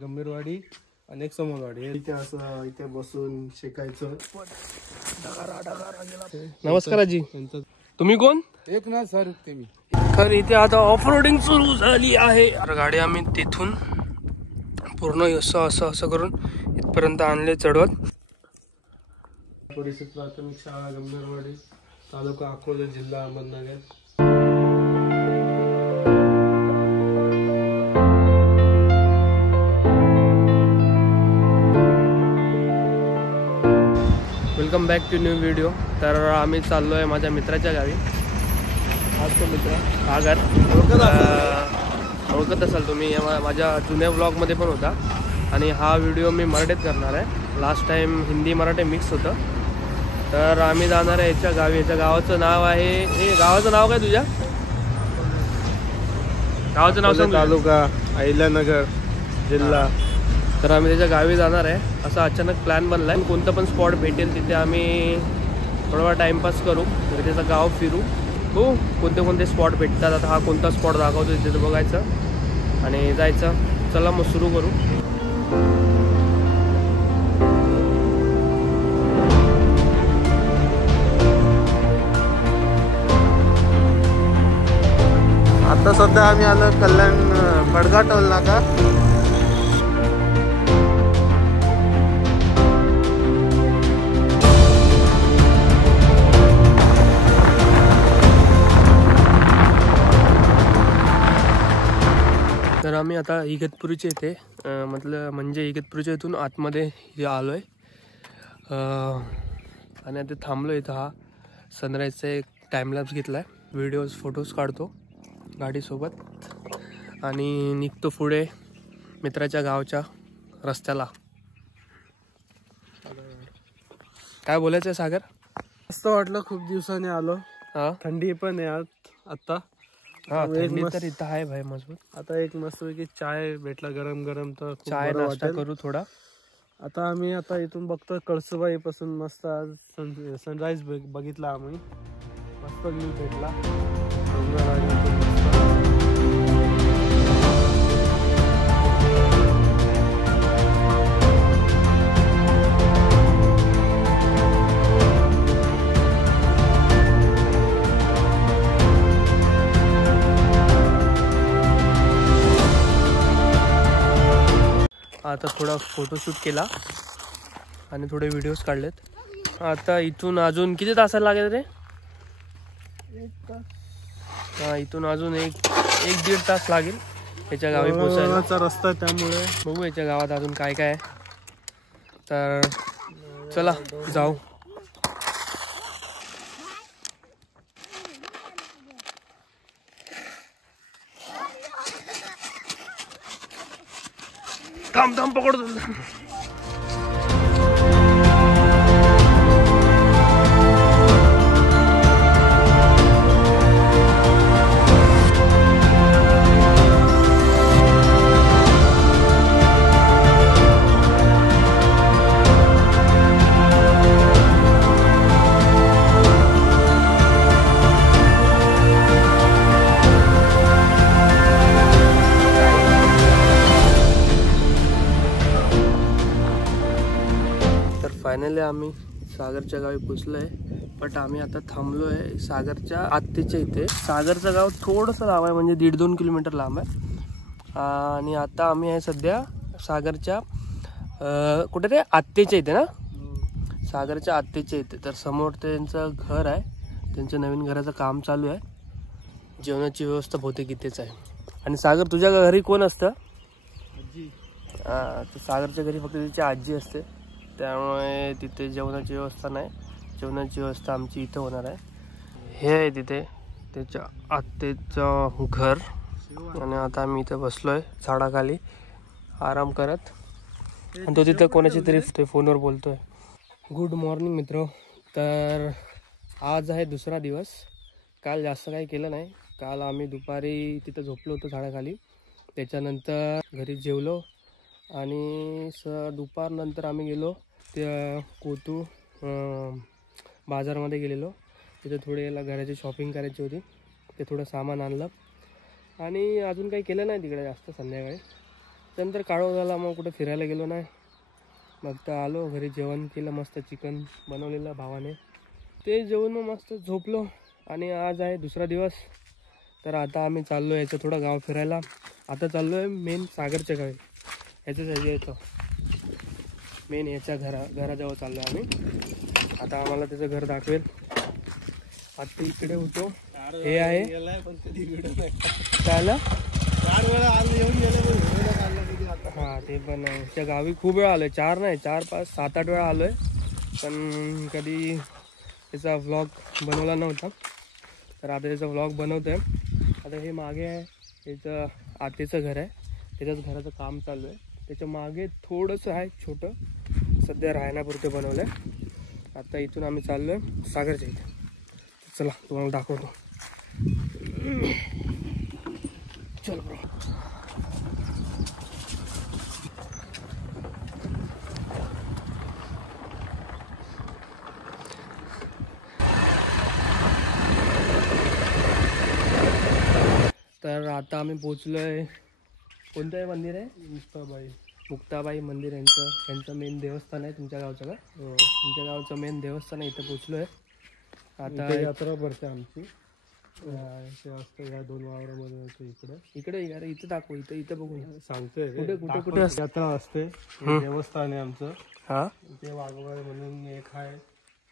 गंभीरवाडी आणि एक समोरवाडी. इथे असं इथे बसून शेकायचं. नमस्कार आजी. तुम्ही कोण? एकनाथ सर ते मी. तर इथे आता ऑफरोडिंग सुरू झाली आहे. गाडी आम्ही तिथून पूर्ण असं करून इथपर्यंत आणले चढवत. परिषद प्राथमिक शाळा गंभीरवाडी, तालुका अकोले, जिल्हा Ahmednagar. Welcome back to new video. तर आम्ही चाललो आहे माझ्या मित्राच्या गावी. आज तो मित्र सागर, ओळखत असाल तुम्ही, माझ्या जुन्या ब्लॉगमध्ये पण होता. आणि हा व्हिडिओ मी मराठीत करणार आहे. Last time Hindi Marathi mix होतं. तर आम्ही जाणार आहे याच्या गावी. याच्या गावाचं नाव आहे, गावाचं नाव काय तुझ्या? गावाचं नाव सांग. तालुका अहिल्यानगर, जिल्हा. तर आम्ही त्याच्या गावी जाणार आहे. असा अचानक प्लॅन बनला आहे. कोणतं पण स्पॉट भेटेल तिथे आम्ही थोडा टाइमपास करू, म्हणजे त्याचं गाव फिरू. हो, कोणते कोणते स्पॉट भेटतात. आता हा कोणता स्पॉट दाखवतो तिथे बघायचं आणि जायचं. चला मग सुरू करू. आता सध्या आम्ही आलो कल्याण बडगा टोल नाका. तर आम्ही आता इगतपुरीच्या इथे म्हणजे इगतपुरीच्या इथून आतमध्ये आलो आहे. आणि आता थांबलो इथं. हा सनराईजचा एक टाईमलॅप्स घेतला आहे. व्हिडिओज फोटोज काढतो गाडीसोबत आणि निघतो पुढे मित्राच्या गावच्या रस्त्याला. काय बोलायचं आहे सागर? मस्त वाटलं, खूप दिवसांनी आलो. हा, थंडी पण आहे आता. हा, थंडी तर इथं आहे भाई मजबूत. आता एक मस्त की चाय भेटला गरम गरम, तर चाय नाश्ता करू थोडा. आता आम्ही इथून बघतो कळसुबाई पासून मस्त आज सनराईज बघितला आम्ही. मस्त व्ह्यू भेटला. आता थोडा फोटोशूट केला आणि थोडे व्हिडिओज काढलेत. आता इथून अजून किती तासाला लागेल रे? 1 तास. हा, इथून अजून एक 1-1.5 तास लागेल याच्या गावी पोहोचायला. रस्ता त्यामुळे बघू याच्या गावात अजून काय काय आहे. तर चला जाऊ. थांब पकडतो. फायनली आम्ही सागरच्या गावी पोचलोय. बट आम्ही आता थांबलोय सागरच्या आत्तेच्या इथे. सागरचं गाव थोडंसं लांब आहे, म्हणजे 1.5-2 किलोमीटर लांब आहे. आणि आता आम्ही आहे सध्या सागरच्या कुठे ते आत्तेच्या इथे ना, सागरच्या आत्तेच्या इथे. तर समोर त्यांचं घर आहे, त्यांच्या नवीन घराचं काम चालू आहे. जेवणाची व्यवस्था बहुतेक इथेच आहे. आणि सागर, तुझ्या घरी कोण असतं? आजी. तर सागरच्या घरी फक्त तिची आजी असते, त्यामुळे तिथे जेवणाची व्यवस्था नाही. जेवणाची व्यवस्था आमची इथं होणार आहे. हे आहे तिथे त्याच्या आत्तेचं घर. आणि आता आम्ही इथं बसलोय झाडाखाली आराम करत. आणि तो तिथं कोणाची तरी फोनवर बोलतोय. गुड मॉर्निंग मित्र. तर आज आहे दुसरा दिवस. काल जास्त काही केलं नाही. काल आम्ही दुपारी तिथं झोपलो होतो झाडाखाली. त्याच्यानंतर घरी जेवलो आणि दुपारनंतर आम्ही गेलो त्या कोतू बाजारमध्ये गेलेलो. तिथे थोडे याला घराची शॉपिंग करायची होती, ते थोडं सामान आणलं. आणि अजून काही केलं नाही तिकडे जास्त. संध्याकाळी त्यानंतर काढून झाला, मग कुठे फिरायला गेलो नाही. मग तर आलो घरी, जेवण केलं मस्त, चिकन बनवलेलं भावाने, ते जेवण मग मस्त झोपलो. आणि आज आहे दुसरा दिवस. तर आता आम्ही चाललो याचं थोडं गाव फिरायला. आता चाललो आहे मेन सागरच्या गावी, ह्याच्याच येतो मेन याच्या घराजवळ चाललो आहे आम्ही. आता आम्हाला त्याचं घर दाखवेल. आता इकडे होतो, हे आहे त्याला हां ते पण आहे. त्या गावी खूप वेळा आलोय, 4 नाही 4 5 7 8 वेळा आलोय, पण कधी त्याचा व्लॉग बनवला नव्हता. तर आता त्याचा व्लॉग बनवतोय. आता हे मागे आहे त्याचं आतेचं घर आहे, त्याच्याच घराचं काम चालू आहे. त्याच्या मागे थोडंसं आहे छोटं, सध्या राहण्यापुरते बनवलं आहे. आता इथून आम्ही चाललो आहे सागरच्या इथे. चला तुम्हाला दाखवतो. चल ब्रो. तर आता आम्ही पोचलोय. कोणतं मंदिर आहे? मुक्ताबाई मंदिर यांचं मेन देवस्थान आहे. तुमच्या गावचं का? तुमच्या गावचं मेन देवस्थान आहे. इथं पोचलोय. आता यात्रा भरते आमची, या 2 वावरामध्ये इकडे इथं दाखव, इथं बघू सांगतोय. कुठे यात्रा असते, देवस्थान आहे आमचं. हा ते वाघोबाई म्हणून एक आहे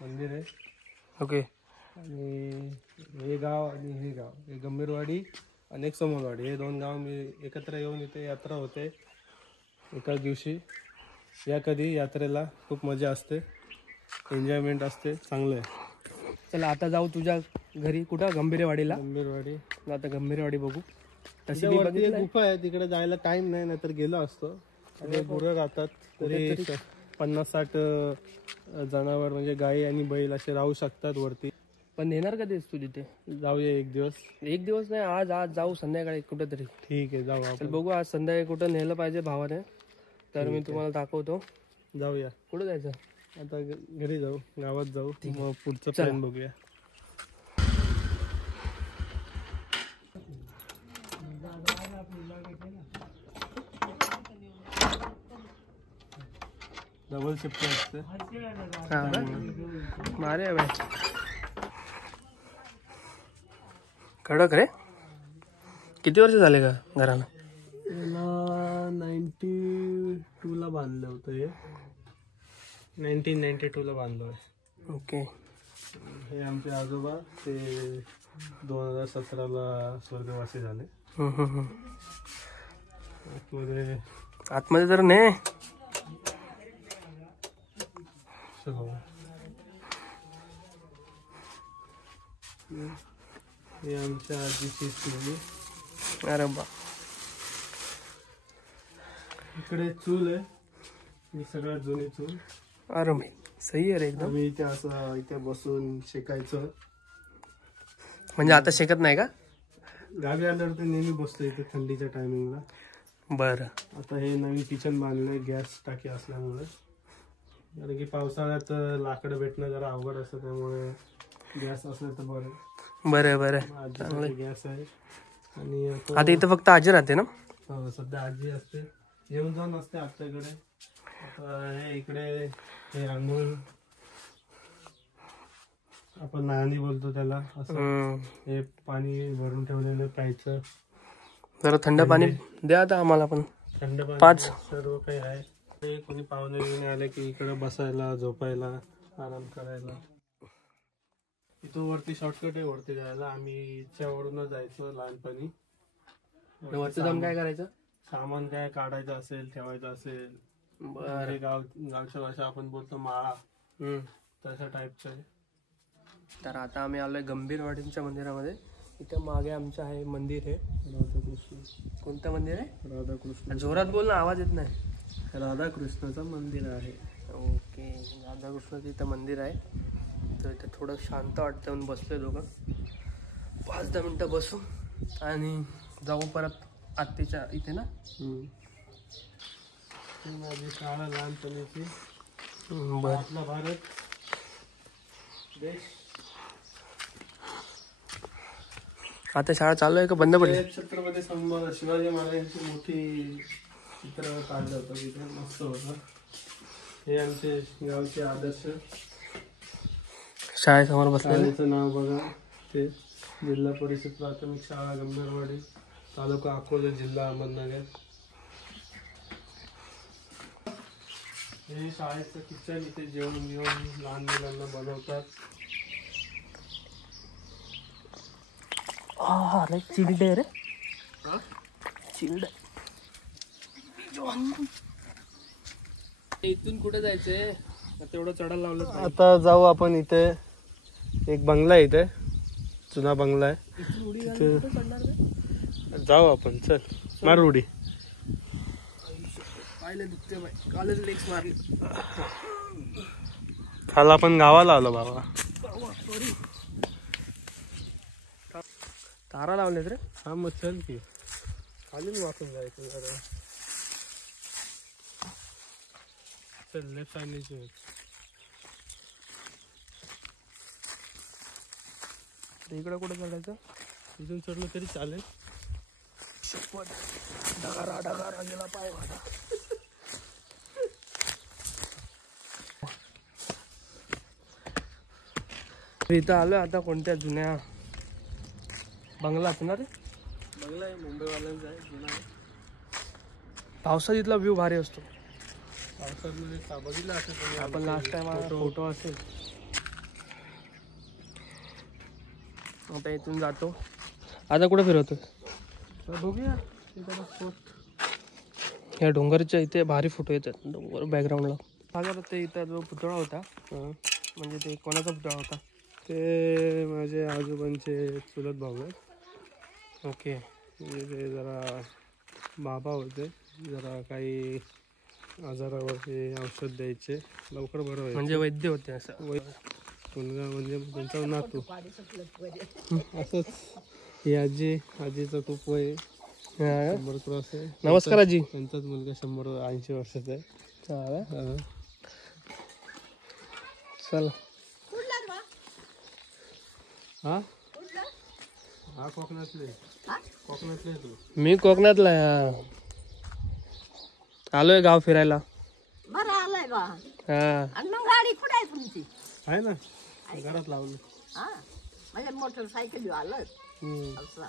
मंदिर आहे. ओके. आणि हे गाव आणि हे गाव, हे गंभीरवाडी आणि एक समोरवाडी, हे 2 गाव मी एकत्र येऊन इथे यात्रा होते एकाच दिवशी. या कधी यात्रेला खूप मजा असते, एन्जॉयमेंट असते, चांगलं आहे. चला आता जाऊ तुझ्या घरी. कुठं? गंभीरवाडीला. गंभीरवाडी. आता गंभीरवाडी बघू. तशी वरती एक गुफा आहे, तिकडे जायला टाइम नाही, नाहीतर गेलो असतो. गुरं राहतात तरी 50-60 जनावर, म्हणजे गाई आणि बैल असे राहू शकतात वरती. पण नेणार कधीच तू तिथे? जाऊया एक दिवस. एक दिवस नाही, आज जाऊ संध्याकाळी कुठेतरी. ठीक आहे, जाऊ आपण. बघू आज संध्याकाळी कुठं नेलं पाहिजे भावाने, तर मी तुम्हाला दाखवतो. जाऊया. कुठं जायचं? आता घरी जाऊ, गावात जाऊ, मग पुढचं प्लॅन बघूया. डबल शिफ्ट असते. मारे बाय कडक रे. किती वर्ष झाले का घराला? 92 ला बांधलं होतं हे. 1992 ला बांधलं आहे. ओके. हे आमचे आजोबा, ते 2017 ला स्वर्गवासी झाले. आतमध्ये तर नाही. हे आमच्या आजीची चूल. अरे बा. इकडे चूल आहे, ही सगळ्यात जुनी चूल. अरे मी सही आहे रे एकदम. आम्ही इथे असं इथे बसून शेकायचं. म्हणजे आता शेकत नाही का? गावी आल्यावर तर नेहमी बसतो इथे थंडीच्या टायमिंगला. बरं. आता हे नवीन किचन बांधलंय गॅस टाकी असल्यामुळे, कारण की पावसाळ्यात लाकडं भेटणं जरा अवघड असतं, त्यामुळे गॅस असलं तर बरं. बरं बरं. आजीसाठी गॅस आहे. आणि आता इथं फक्त आजी राहते ना? सध्या आजी असते, येऊन जाऊन असते आमच्याकडे. आता हे इकडे हे अंघोळ, आपण नाणी बोलतो त्याला, असं हे पाणी भरून ठेवलेलं प्यायचं. जरा थंड पाणी द्या आता आम्हाला पण. थंड पाणी 5 सर्व काही आहे. कोणी पाहुणे बिवणे आले की इकडे बसायला, झोपायला, आराम करायला. इथं वरती शॉर्टकट आहे वरती जायला. आम्ही इच्छावरूनच जायचो लहानपणी. वरती जाऊन काय करायचं? सामान काय काढायचं असेल, ठेवायचं असेल. बरं. गावच्या भाषा आपण बोलतो माळा, तशा टाईपचं आहे. तर आता आम्ही आलोय गंभीरवाडीच्या मंदिरामध्ये. इथे मागे आमचं आहे मंदिर आहे, राधाकृष्ण. कोणतं मंदिर आहे? राधाकृष्ण. जोरात बोल ना, आवाज येत नाही. राधाकृष्णाचं मंदिर आहे. ओके. राधाकृष्णाचं इथं मंदिर आहे. तर इथे थोडं शांत वाटतं म्हणून बसलोय दोघं. 5-10 मिनटं बसू आणि जाऊ परत आत्तीच्या इथे ना. माझी शाळा लहानपणीची. बरं. आपला भारत देश. आता शाळा चालू आहे का बंद पडली? छत्रपती शिवाजी महाराजांची मोठी चित्र काढलं होतं तिथे मस्त होतं. हे आमचे गावचे आदर्श शाळेसमोर बसले. शाळेचं नाव बघा, ते जिल्हा परिषद प्राथमिक शाळा गंभीरवाडी, तालुका अकोला, जिल्हा अहमदनगर. हे शाळेचं किचन, इथे जेवण घेऊन लहान मुलांना बनवतात. चिलडे रे, चिलडे. इथून कुठे जायचंय? तेवढं चढायला लावलं. आता जाऊ आपण. इथे एक बंगला आहे, इथे जुना बंगला आहे, तिथे जाऊ आपण. चल मार उडी. पाहिले दुखते बाई, कालच लेग्स मारली. काल आपण गावाला आलो बाबा. तारा लावलेत रे. हा मग चल की खाली वाचून जायचं जरा. चल लेफ्ट साईडने. इकडे कुठे चढायचं? इथून चढलं तरी चालेल. ढगारा ढगारा गेला पाय माझा. इथं आलोय आता कोणत्या जुन्या बंगलात ना रे. बंगला आहे मुंबईवाल्यांचा आहे, जुना आहे. पावसात इथला व्ह्यू भारी असतो. पावसामध्ये बघितलं असेल आपण लास्ट टाइम फोटो असेल. आता इथून जातो. आता कुठे फिरवतो? बघूया स्पॉट. या डोंगरच्या इथे भारी फोटो येतात डोंगर बॅकग्राऊंडला. माझा ते इथं जो पुतळा होता, म्हणजे ते कोणाचा पुतळा होता? ते माझे आजोबांचे चुलत भाऊ आहेत. ओके. म्हणजे ते जरा बाबा होते, जरा काही आजारावरती औषध द्यायचे, लवकर बरं व्हायचं. म्हणजे वैद्य होते असं. मुलगा म्हणजे त्यांचा नातू असंच. ही आजीचं खूप वय 100 क्रॉस आहे. नमस्कार आजी. त्यांचाच मुलगा 180 वर्षाचा आहे. चल. हा हा कोकणातले तू? मी कोकणातला आहे. आलोय गाव फिरायला. बरं आलाय बा. हा. आणि मग गाडी कुठे आहे तुमची? आहे ना, घरात लावलं. हा म्हणजे मोटरसायकल आलं असं.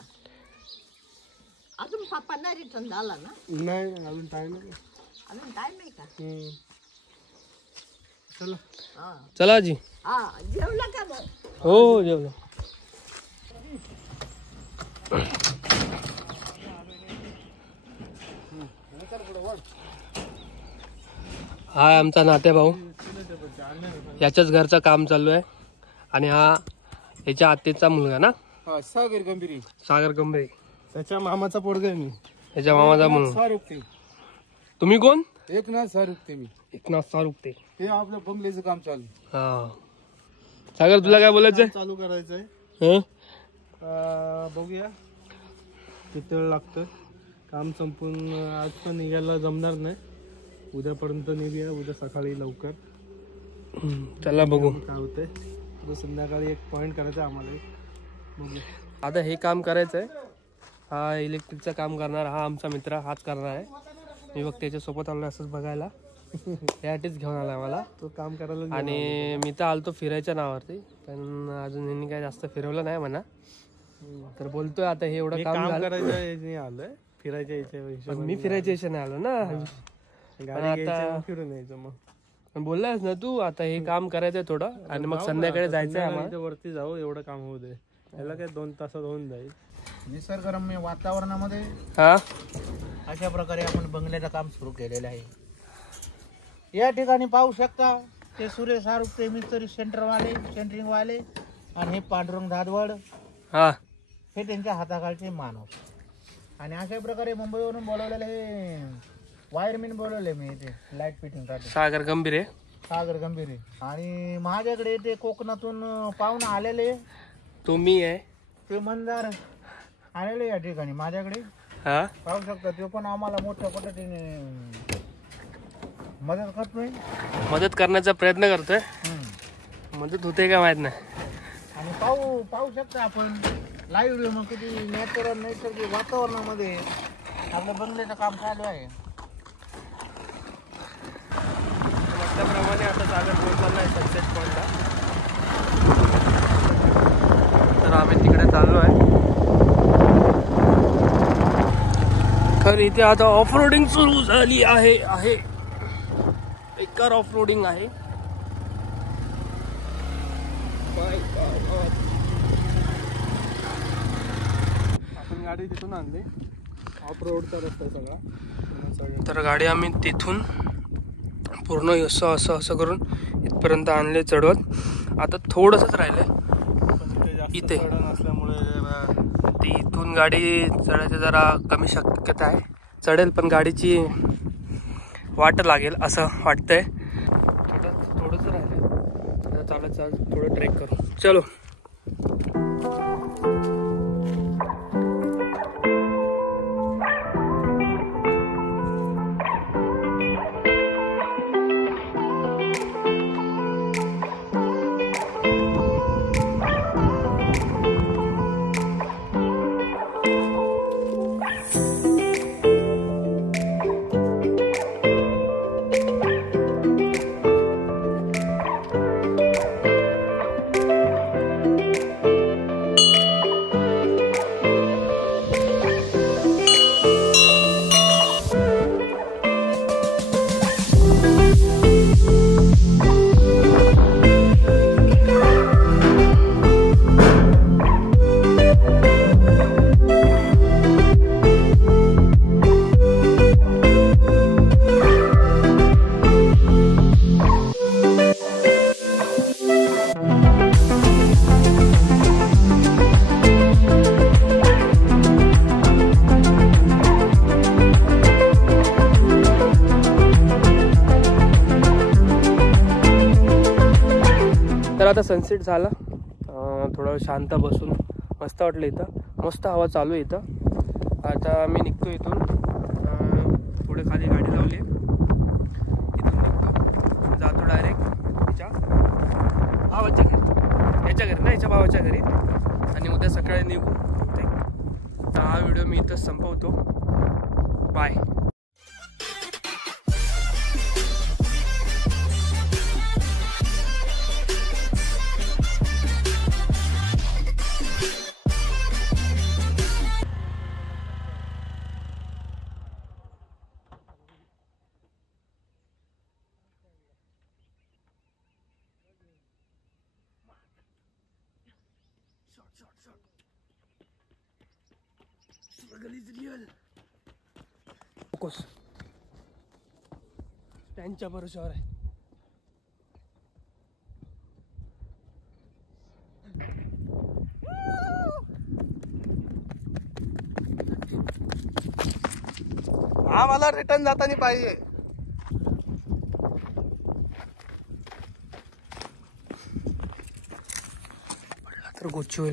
अजून पप्पा नाही रिटर्न झाला ना? नाही अजून टाइम आहे. अजून टाइम आहे का? चला. हा चला आजी. हा जेवलं का मग? हो जेवलो. हा आमचा नात्या भाऊ. याच्याच घरचं काम चालू आहे. आणि हा याच्या आत्याचा मुलगा ना, सागर गंभीर. सागर गंभीर. त्याच्या मामाचा पोरगा आहे मी. याच्या मामाचा मुलगा. शाहरुख. तुम्ही कोण? एकनाथ शाहरुख. मी एकनाथ शाहरुख. हे आपलं बंगल्याचं काम चालू. हा. सागर तुला काय बोलायचंय? चालू करायचंय. हं? बघूया किती वेळ लागतं. काम संपून आज पण निघायला जमणार नाही, उद्यापर्यंत निघूया. उद्या सकाळी लवकर. चला बघू काय होतंय. उद्या संध्याकाळी एक पॉइंट करायचं आम्हाला. बघू. आता हे काम करायचंय. हा इलेक्ट्रिकचं काम करणार हा आमचा मित्र, हाच करणार आहे. मी बघ त्याच्यासोबत आलो असंच बघायला. यासाठीच घेऊन आला मला तो काम करायला. आणि मी तर आलतो फिरायच्या नावावरती, पण अजून यांनी काय जास्त फिरवलं नाही म्हणा. तर बोलतोय आता हे एवढं काम करायचं आलोय, फिरायच्या इथे. पण मी फिरायच्या इच्छा नाही आलो ना. आता फिरून यायचं. मग बोललास ना तू, आता हे काम करायचंय थोडं आणि मग संध्याकाळी जायचंय आम्हाला. वरती जाऊ. एवढं काम होऊ दे. याला काय 2 तासात होऊन जाईल. निसर्गरम्य वातावरणामध्ये हा अशा प्रकारे आपण बंगल्याचं काम सुरू केलेलं आहे. या ठिकाणी पाहू शकता ते सुरेश शाहरुख, ते मिस्त्री सेंटरिंग वाले आणि हे पांडुरंग धादवड, हा हे त्यांच्या हाताखालचे मानव. आणि अशा प्रकारे मुंबईवरून बोलवलेले हे वायरमॅन बोलवले मी इथे लाईट फिटिंग साठी. सागर गंभीर आहे. सागर गंभीर आहे. आणि माझ्याकडे ते कोकणातून पाहुणे आलेले, तो मी आहे. ते मंदार आलेले या ठिकाणी माझ्याकडे. हा पाहू शकता ते पण आम्हाला मोठ्या पद्धतीने मदत करतोय. मदत करण्याचा प्रयत्न करतोय. मदत होते का माहित नाही. आणि पाहू शकता आपण लाईव्ह व्ह्यू मग किती नॅचरल नैसर्गिक वातावरणामध्ये आपलं बंगल्याचं काम चालू आहे. त्याप्रमाणे आता सागर पोहोचला आहे सनसेट पॉईंटला. तर आम्ही तिकडे चाललो आहे. खरं इथे आता ऑफ रोडिंग सुरू झाली आहे. बेकार ऑफ रोडिंग आहे. आपण गाडी तिथून आणली. ऑफ रोडचा रस्ता सगळा. तर गाडी आम्ही तिथून पूर्ण असं करून इथपर्यंत आणले चढवत. आता थोडंसंच राहिलंय इथे. असल्यामुळे ती इथून गाडी चढायची जरा कमी शक्यता आहे. चढेल पण गाडीची वाट लागेल असं वाटतंय. थोडंच राहिलंय. चालत थोडं ट्रेक करू. चलो. तर आता सनसेट झाला. थोडं शांत बसून मस्त वाटलं. इथं मस्त हवा चालू आहे इथं. आता मी निघतो इथून. थोडे खाली गाडी लावली आहे. इथून निघतो. जातो डायरेक्ट तिच्या भावाच्या घरी. याच्या घरी ना, याच्या भावाच्या घरी. आणि उद्या सकाळी निघू. तर हा व्हिडिओ मी इथंच संपवतो. बाय. फोकस त्यांच्या भरोशावर आहे. आम्हाला रिटर्न जाताना पाहिजे. तर गुच्ची होईल.